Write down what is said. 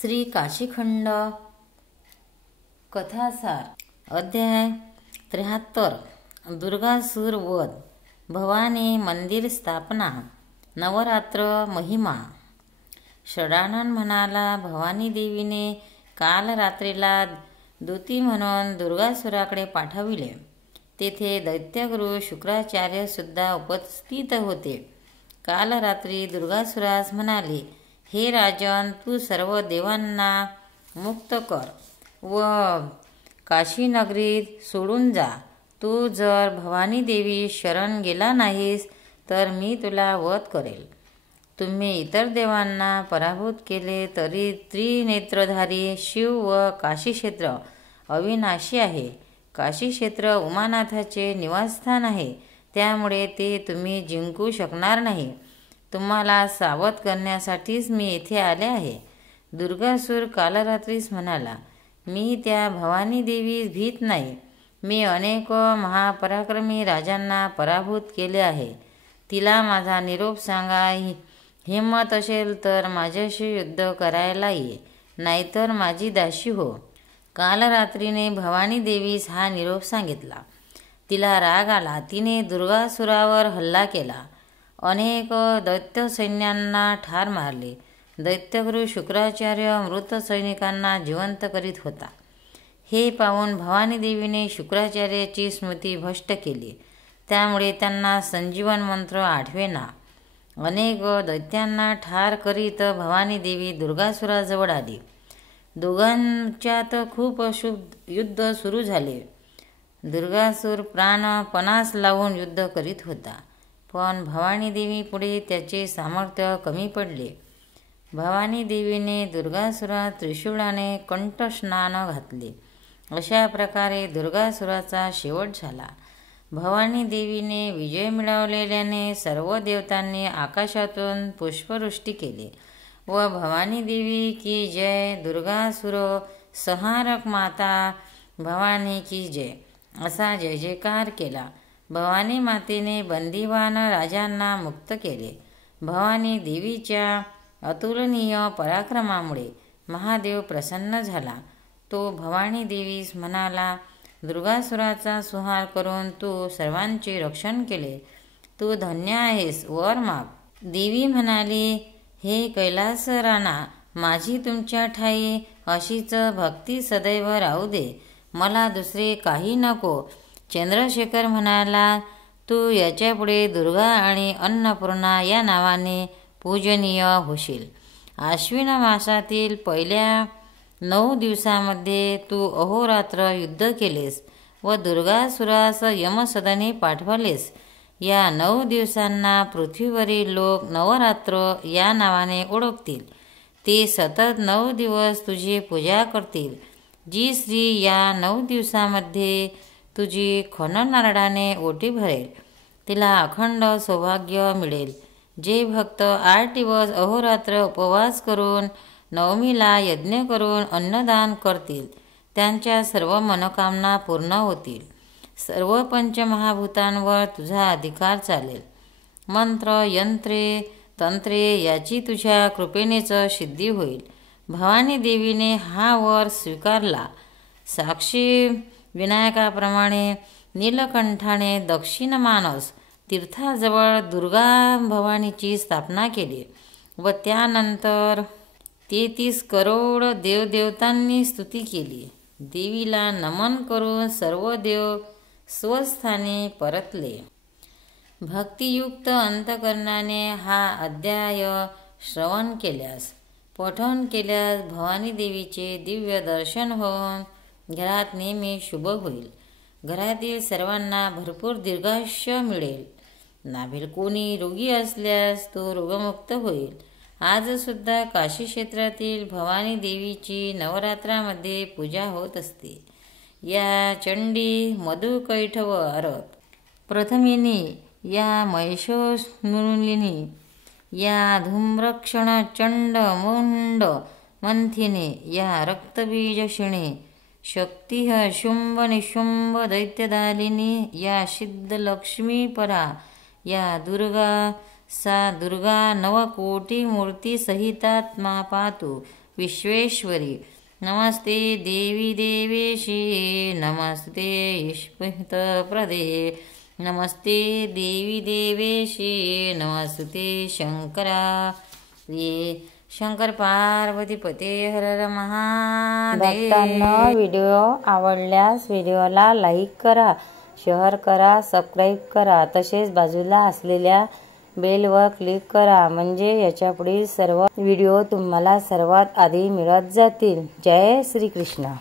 श्री काशीखंड कथासार अध्याय 73 दुर्गासूर वध भवानी मंदिर स्थापना नवरात्र महिमा। षडानन म्हणाला, भवानी देवीने काल रात्रीला दूती म्हणून दुर्गासुराकडे पाठविले। तेथे दैत्यगुरु शुक्राचार्य सुद्धा उपस्थित होते। काल रात्री दुर्गासुरास म्हणाले, हे राजन, तू सर्व देवांना मुक्त कर व काशीनगरीत सोडून जा। तू जर भवानी देवी शरण गेला नाहीस तर मी तुला वध करेल। तुम्ही इतर देवांना पराभूत केले तरी त्रिनेत्रधारी शिव व काशीक्षेत्र अविनाशी आहे। काशीक्षेत्र उमानाथाचे निवासस्थान आहे, त्यामुळे ते तुम्ही जिंकू शकणार नाही। तुम्हाला सावध करण्यासाठीच मी येथे आले आहे। दुर्गासूर काल रात्रीस म्हणाला, मी त्या भवानी देवीस भीत नाही। मी अनेक महापराक्रमी राजांना पराभूत केले आहे। तिला माझा निरोप सांगा। हिम्मत असेल तर माझ्याशी युद्ध करायला ये, नाहीतर माझी दासी हो। काल रात्रीने भवानी देवीस हा निरोप सांगितला। तिला राग आला। तिने दुर्गासुरावर हल्ला केला। अनेक दैत्य सैन्यांना ठार मारले। दैत्यगुरु शुक्राचार्य मृत सैनिकांना जिवंत करीत होता। हे पाहून भवानी देवीने शुक्राचार्याची स्मृती भ्रष्ट केली, त्यामुळे त्यांना संजीवन मंत्र आठवेना। अनेक दैत्यांना ठार करीत भवानी देवी दुर्गासुराजवळ आली। दोघांच्यात खूप युद्ध सुरू झाले। दुर्गासूर प्राणपणास लावून युद्ध करीत होता, पण भवानी देवी पुढे त्याचे सामर्थ्य कमी पडले। भवानी देवीने दुर्गासुरास त्रिशूळाने कंठस्नान घातले। अशा प्रकारे दुर्गासुराचा शेवट झाला। भवानी देवीने विजय मिळवलेल्याने सर्व देवतांनी आकाशातून पुष्पवृष्टी केली व भवानी देवी की जय, दुर्गासुर संहारक माता भवानी की जय असा जय जयकार केला। भवानी मातेने बंदिवान राजांना मुक्त केले। भवानी देवीच्या अतुलनीय पराक्रमामुळे महादेव प्रसन्न झाला। तो भवानी देवीस म्हणाला, दुर्गासुराचा संहार करून तू सर्वांचे रक्षण केले। तू धन्य आहेस, वर माग। देवी म्हणाली, हे कैलासराणा, माझी तुमच्या ठाई अशीच भक्ती सदैव राहू दे। मला दुसरे काही नको। चंद्रशेखर म्हणाला, तू याच्यापुढे दुर्गा आणि अन्नपूर्णा या नावाने पूजनीय होशील। आश्विन मासातील पहिल्या 9 दिवसामध्ये तू अहोरात्र युद्ध केलेस व दुर्गासुरास यमसदनी पाठवलेस। या 9 दिवसांना पृथ्वीवरील लोक नवरात्र या नावाने ओळखतील। ते सतत 9 दिवस तुझी पूजा करतील। जी स्त्री या 9 दिवसामध्ये तुझी खणनारडाने ओटी भरेल, तिला अखंड सौभाग्य मिळेल। जे भक्त 8 दिवस अहोरात्र उपवास करून नवमीला यज्ञ करून अन्नदान करतील, त्यांच्या सर्व मनोकामना पूर्ण होतील। सर्व पंचमहाभूतांवर तुझा अधिकार चालेल। मंत्र, यंत्रे, तंत्रे याची तुझ्या कृपेनेच सिद्धी होईल। भवानी देवीने हा वर स्वीकारला। साक्षी विनायकाप्रमाणे नीलकंठाने दक्षिण मानस तीर्थाजवळ दुर्गा भवानीची स्थापना केली व त्यानंतर 33 करोड देवदेवतांनी स्तुती केली। देवीला नमन करून सर्व देव स्वस्थानी परतले। भक्तियुक्त अंतकरणाने हा अध्याय श्रवण केल्यास, पठण केल्यास भवानी देवीचे दिव्य दर्शन होऊन घरात नेहमी शुभ होईल। घरातील सर्वांना भरपूर दीर्घायुष्य मिळेल। नाभील कोणी रोगी असल्यास तो रोगमुक्त होईल। आज सुद्धा काशी क्षेत्रातील भवानी देवीची नवरात्रामध्ये पूजा होत असते। या चंडी मधुकैठव आरत प्रथमिनी, या महिषोन्मूलिनी, या धूम्रक्षण चंड मुंड मंथिनी, या रक्तबीजशिणी, शक्ती शुंभ निशुंभ दैत्यदालिनी, या सिद्धलक्ष्मी परा, या दुर्गा सा दुर्गा नवकोटी मूर्ती सहितात्मा पातु विश्वेश्वरी। नमस्ते देवी देवेशी नमस्ते ईश्वरप्रदे। नमस्ते देवी देवेशी नमस्ते शंकरा। ये शंकर पार्वती पते हर हर महादेव। भक्तांनो, व्हिडिओ आवडल्यास व्हिडिओला लाईक करा, शेअर करा, सबस्क्राईब करा, तसेच बाजूला असलेल्या बेलवर क्लिक करा, म्हणजे याच्या पुढील सर्व व्हिडिओ तुम्हाला सर्वात आधी मिळत जातील। जय श्री कृष्ण।